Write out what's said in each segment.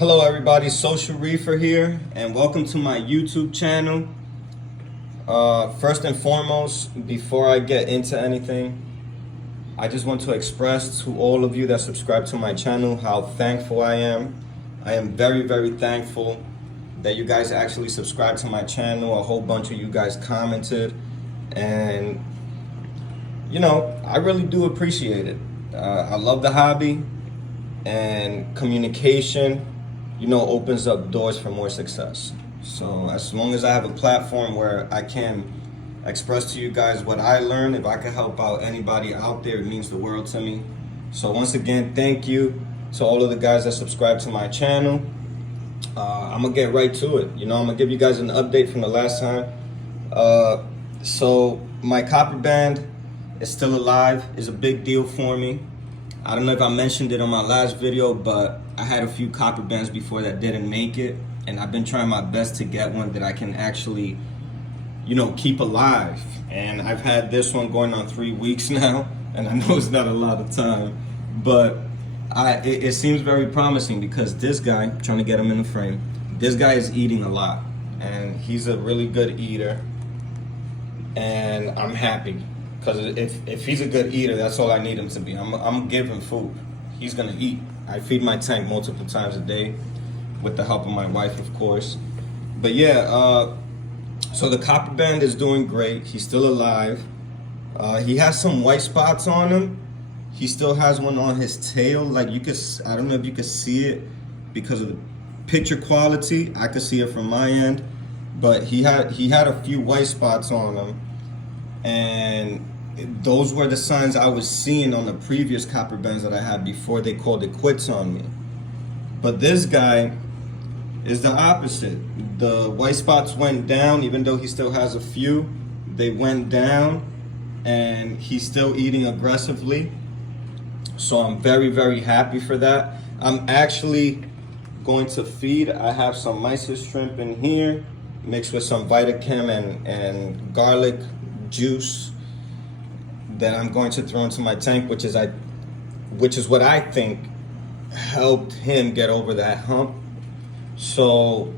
Hello everybody, Social Reefer here, and welcome to my YouTube channel. First and foremost, before I get into anything, I just want to express to all of you that subscribe to my channel how thankful I am. I am very, very thankful that you guys actually subscribed to my channel. A whole bunch of you guys commented, and I really do appreciate it. I love the hobby, and communication opens up doors for more success. So as long as I have a platform where I can express to you guys what I learned, if I can help out anybody out there, it means the world to me. So once again, thank you to all of the guys that subscribe to my channel. I'm gonna get right to it. I'm gonna give you guys an update from the last time. So my Copperband is still alive. It's a big deal for me. I don't know if I mentioned it on my last video, but I had a few Copperbands before that didn't make it, and I've been trying my best to get one that I can actually, keep alive. And I've had this one going on 3 weeks now, and I know it's not a lot of time, but it seems very promising because this guy, I'm trying to get him in the frame, this guy is eating a lot, and he's a really good eater, and I'm happy. Because if he's a good eater, that's all I need him to be. I'm giving food. He's gonna eat. I feed my tank multiple times a day with the help of my wife, of course. But yeah, so the Copperband is doing great. He's still alive. He has some white spots on him. He still has one on his tail. Like I don't know if you could see it because of the picture quality. I could see it from my end, but he had a few white spots on him. And those were the signs I was seeing on the previous Copperbands that I had before they called it quits on me. But this guy is the opposite. The white spots went down, even though he still has a few. They went down, and he's still eating aggressively. So I'm very, very happy for that. I'm actually going to feed. I have some mysis shrimp in here, mixed with some Vitachem and garlic juice that I'm going to throw into my tank, which is what I think helped him get over that hump. So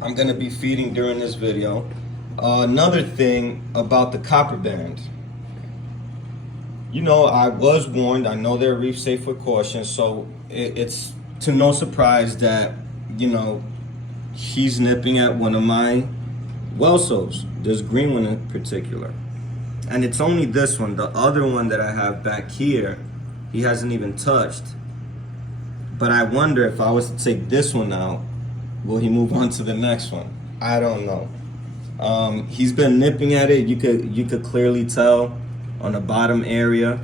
I'm gonna be feeding during this video. Another thing about the Copperband, I was warned. I know they're reef safe with caution, so it's to no surprise that he's nipping at one of my Welsos, this green one in particular. And it's only this one. The other one that I have back here, he hasn't even touched. But I wonder if I was to take this one out, will he move on to the next one? I don't know. He's been nipping at it. You could clearly tell on the bottom area.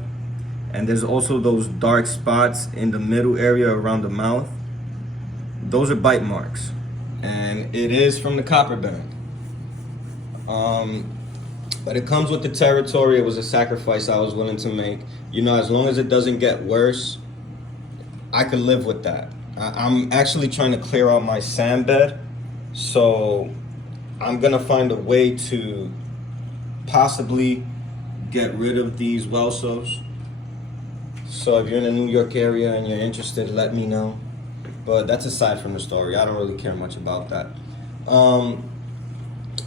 And there's also those dark spots in the middle area around the mouth. Those are bite marks. And it is from the Copperband. But it comes with the territory. It was a sacrifice I was willing to make. As long as it doesn't get worse, I could live with that. I'm actually trying to clear out my sand bed, so I'm gonna find a way to possibly get rid of these Welsos. So if you're in the New York area and you're interested, let me know. But that's aside from the story. I don't really care much about that.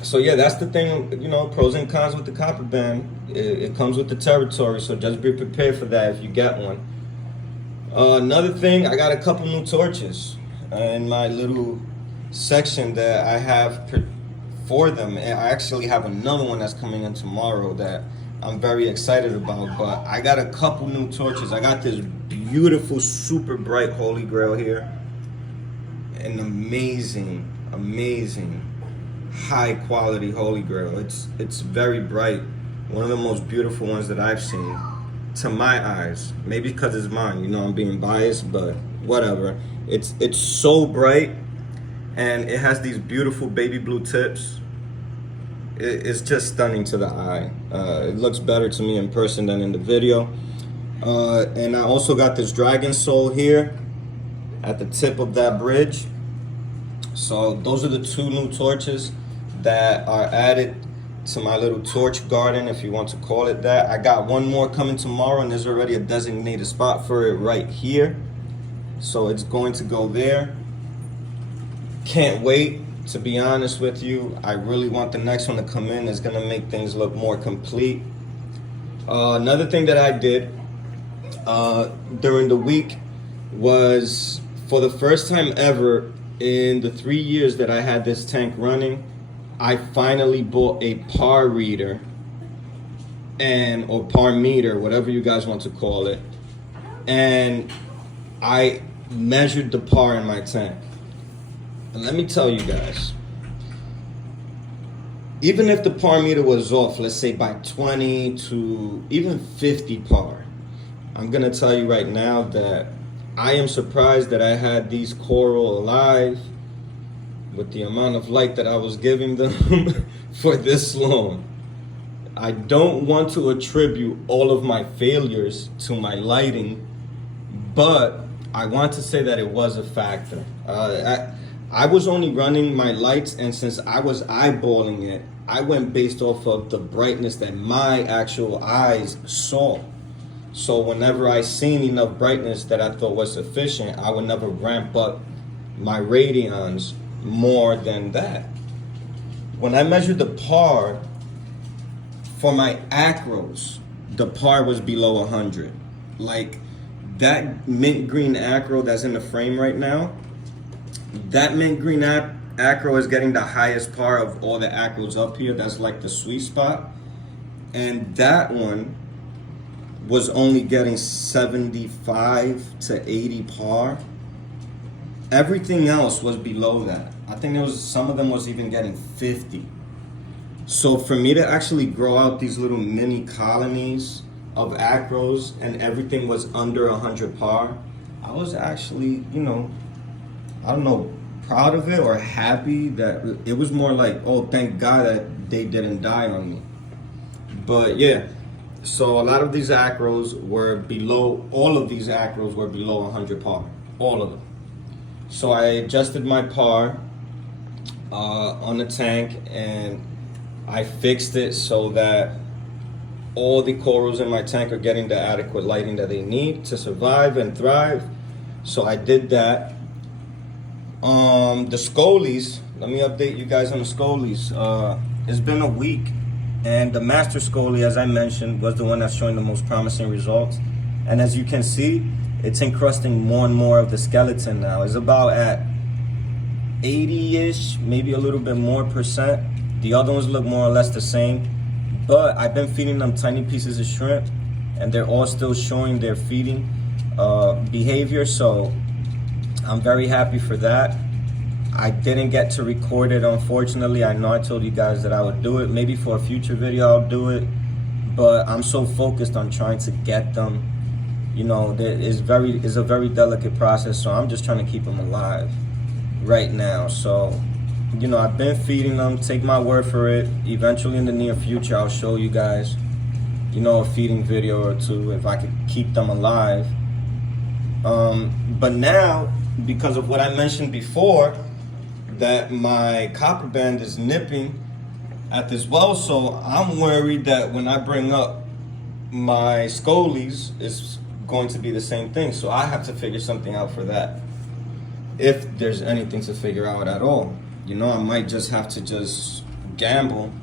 So yeah, that's the thing, pros and cons with the Copperband. It comes with the territory, so just be prepared for that if you get one. Another thing, I got a couple new torches in my little section that I have for them. And I actually have another one that's coming in tomorrow that I'm very excited about, but I got a couple new torches. I got this beautiful, super bright Holy Grail here. An amazing high quality Holy Grail. It's very bright, one of the most beautiful ones that I've seen to my eyes. Maybe because it's mine, I'm being biased, but whatever. It's so bright, and it has these beautiful baby blue tips. It's just stunning to the eye. It looks better to me in person than in the video. And I also got this dragon soul here at the tip of that bridge. So those are the two new torches that are added to my little torch garden, if you want to call it that. I got one more coming tomorrow, and there's already a designated spot for it right here. So it's going to go there. Can't wait, to be honest with you. I really want the next one to come in. It's gonna make things look more complete. Another thing that I did during the week was, for the first time ever in the 3 years that I had this tank running, I finally bought a par reader or par meter, whatever you guys want to call it. And I measured the par in my tank. And let me tell you guys, even if the par meter was off, let's say by 20 to even 50 par, I'm gonna tell you right now that I am surprised that I had these coral alive with the amount of light that I was giving them for this long. I don't want to attribute all of my failures to my lighting, but I want to say that it was a factor. I was only running my lights, and since I was eyeballing it, I went based off of the brightness that my actual eyes saw. So whenever I seen enough brightness that I thought was sufficient, I would never ramp up my radians more than that. When I measured the par for my acros, the par was below 100. Like that mint green acro that's in the frame right now, that mint green acro is getting the highest par of all the acros up here. That's like the sweet spot. And that one was only getting 75 to 80 par. Everything else was below that. I think some of them was even getting 50. So for me to actually grow out these little mini colonies of acros and everything was under 100 par, I was actually, I don't know, proud of it or happy. That it was more like, oh, thank God that they didn't die on me. But yeah, so a lot of these acros were below, all of these acros were below 100 par, all of them. So I adjusted my par on the tank, and I fixed it so that all the corals in my tank are getting the adequate lighting that they need to survive and thrive. So I did that. The scolies, let me update you guys on the scolies. It's been a week, and the master scolie, as I mentioned, was the one that's showing the most promising results. And as you can see, it's encrusting more and more of the skeleton now. It's about at 80-ish, maybe a little bit more percent. The other ones look more or less the same, but I've been feeding them tiny pieces of shrimp, and they're all still showing their feeding behavior, so I'm very happy for that. I didn't get to record it, unfortunately. I know I told you guys that I would do it. Maybe for a future video I'll do it, but I'm so focused on trying to get them. It's a very delicate process, so I'm just trying to keep them alive right now. So, I've been feeding them. Take my word for it. Eventually in the near future, I'll show you guys, a feeding video or two if I could keep them alive. But now, because of what I mentioned before, that my Copperband is nipping at this well, so I'm worried that when I bring up my scolies, it's going to be the same thing. So I have to figure something out for that, if there's anything to figure out at all. I might just have to just gamble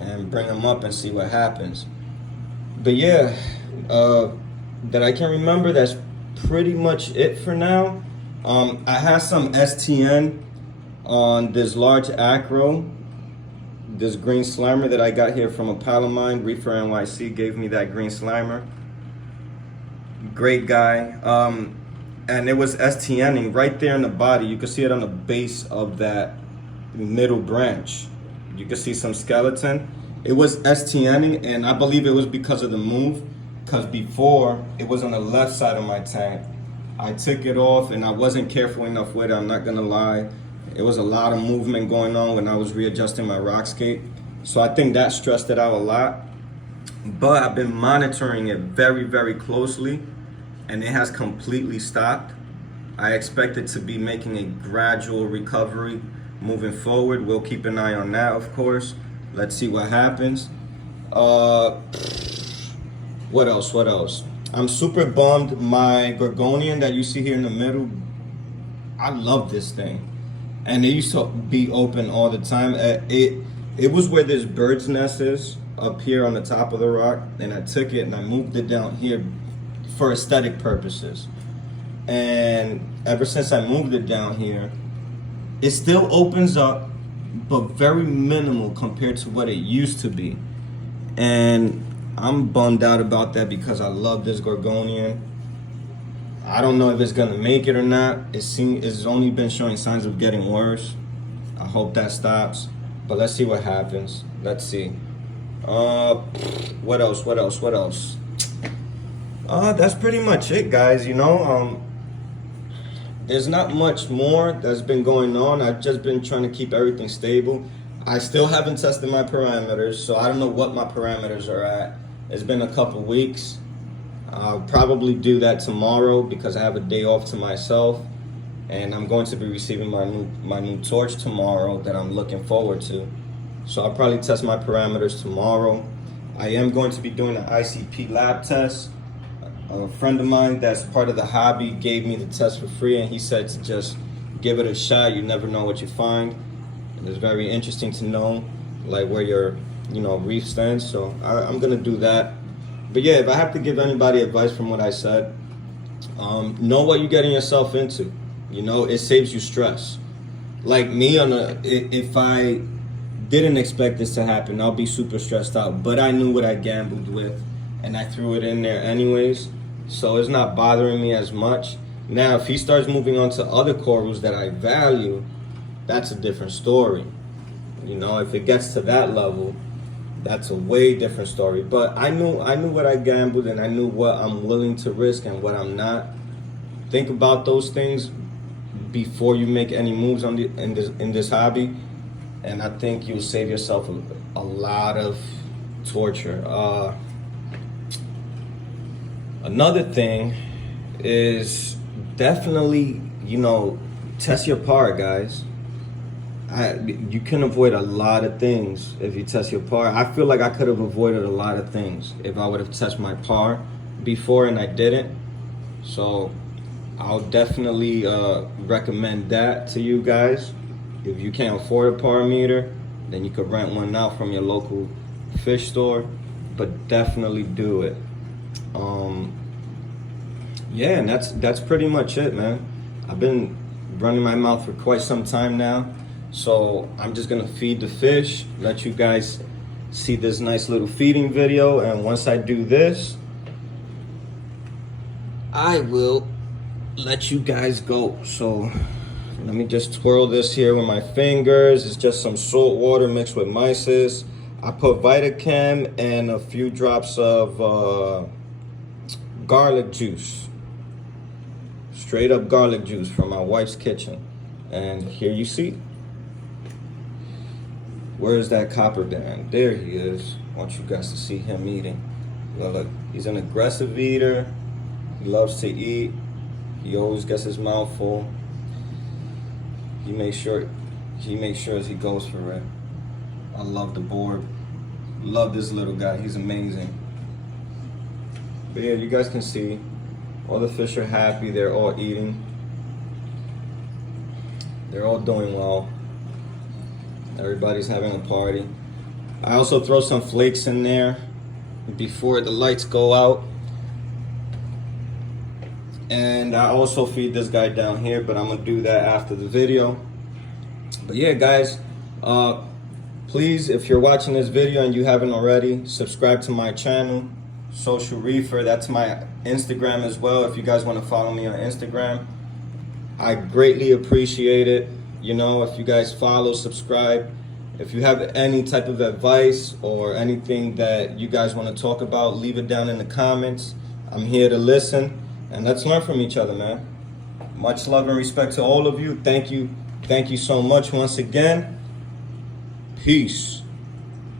and bring them up and see what happens. But yeah, that I can remember, that's pretty much it for now. I have some STN on this large acro, this green slimer that I got here from a pal of mine. Reefer NYC gave me that green slimer. Great guy. And it was STNing right there in the body. You can see it on the base of that middle branch. You can see some skeleton. It was STNing, and I believe it was because of the move, because before it was on the left side of my tank. I took it off and I wasn't careful enough with it, I'm not gonna lie. It was a lot of movement going on when I was readjusting my rockscape. So I think that stressed it out a lot. But I've been monitoring it very, very closely, and it has completely stopped. I expect it to be making a gradual recovery moving forward. We'll keep an eye on that, of course. Let's see what happens. What else? I'm super bummed my Gorgonian that you see here in the middle I love this thing. And it used to be open all the time. It was where this bird's nest is, up here on the top of the rock, and I took it and I moved it down here for aesthetic purposes. And ever since I moved it down here, it still opens up, but very minimal compared to what it used to be. And I'm bummed out about that because I love this Gorgonian. I don't know if it's gonna make it or not. It's only been showing signs of getting worse. I hope that stops, but let's see what happens. Let's see. What else? That's pretty much it, guys. You know, there's not much more that's been going on. I've just been trying to keep everything stable. I still haven't tested my parameters, so I don't know what my parameters are at. It's been a couple weeks. I'll probably do that tomorrow because I have a day off to myself, and I'm going to be receiving my new torch tomorrow that I'm looking forward to. So I'll probably test my parameters tomorrow. I am going to be doing an ICP lab test. A friend of mine that's part of the hobby gave me the test for free, and he said to just give it a shot. You never know what you find. And it's very interesting to know like where your reef stands. So I'm gonna do that. But yeah, if I have to give anybody advice from what I said, know what you're getting yourself into. You know, it saves you stress. Like me, if I didn't expect this to happen, I'll be super stressed out. But I knew what I gambled with, and I threw it in there anyways. So it's not bothering me as much. Now, if he starts moving on to other corals that I value, that's a different story. You know, if it gets to that level, that's a way different story. But I knew what I gambled, and I knew what I'm willing to risk and what I'm not. Think about those things before you make any moves in this hobby, and I think you'll save yourself a lot of torture. Another thing is definitely, test your par, guys. You can avoid a lot of things if you test your par. I feel like I could have avoided a lot of things if I would have tested my par before, and I didn't. So I'll definitely recommend that to you guys. If you can't afford a par meter, then you could rent one out from your local fish store, but definitely do it. Yeah, and that's pretty much it, man. I've been running my mouth for quite some time now, so I'm just gonna feed the fish, let you guys see this nice little feeding video, and once I do this, I will let you guys go. So let me just twirl this here with my fingers. It's just some salt water mixed with mysis. I put Vitacam and a few drops of garlic juice. Straight up garlic juice from my wife's kitchen. And here you see. Where is that Copperband? There he is. I want you guys to see him eating. Look, he's an aggressive eater. He loves to eat. He always gets his mouth full. He makes sure as he goes for it. I love the board. Love this little guy. He's amazing. But yeah, you guys can see all the fish are happy. They're all eating. They're all doing well. Everybody's having a party. I also throw some flakes in there before the lights go out. And I also feed this guy down here, but I'm gonna do that after the video. But yeah, guys, please, if you're watching this video and you haven't already, subscribe to my channel, Social Reefer. That's my Instagram as well, if you guys want to follow me on Instagram. I greatly appreciate it. If you guys follow, subscribe. If you have any type of advice or anything that you guys want to talk about, leave it down in the comments. I'm here to listen, and let's learn from each other, man. Much love and respect to all of you. Thank you so much once again. Peace.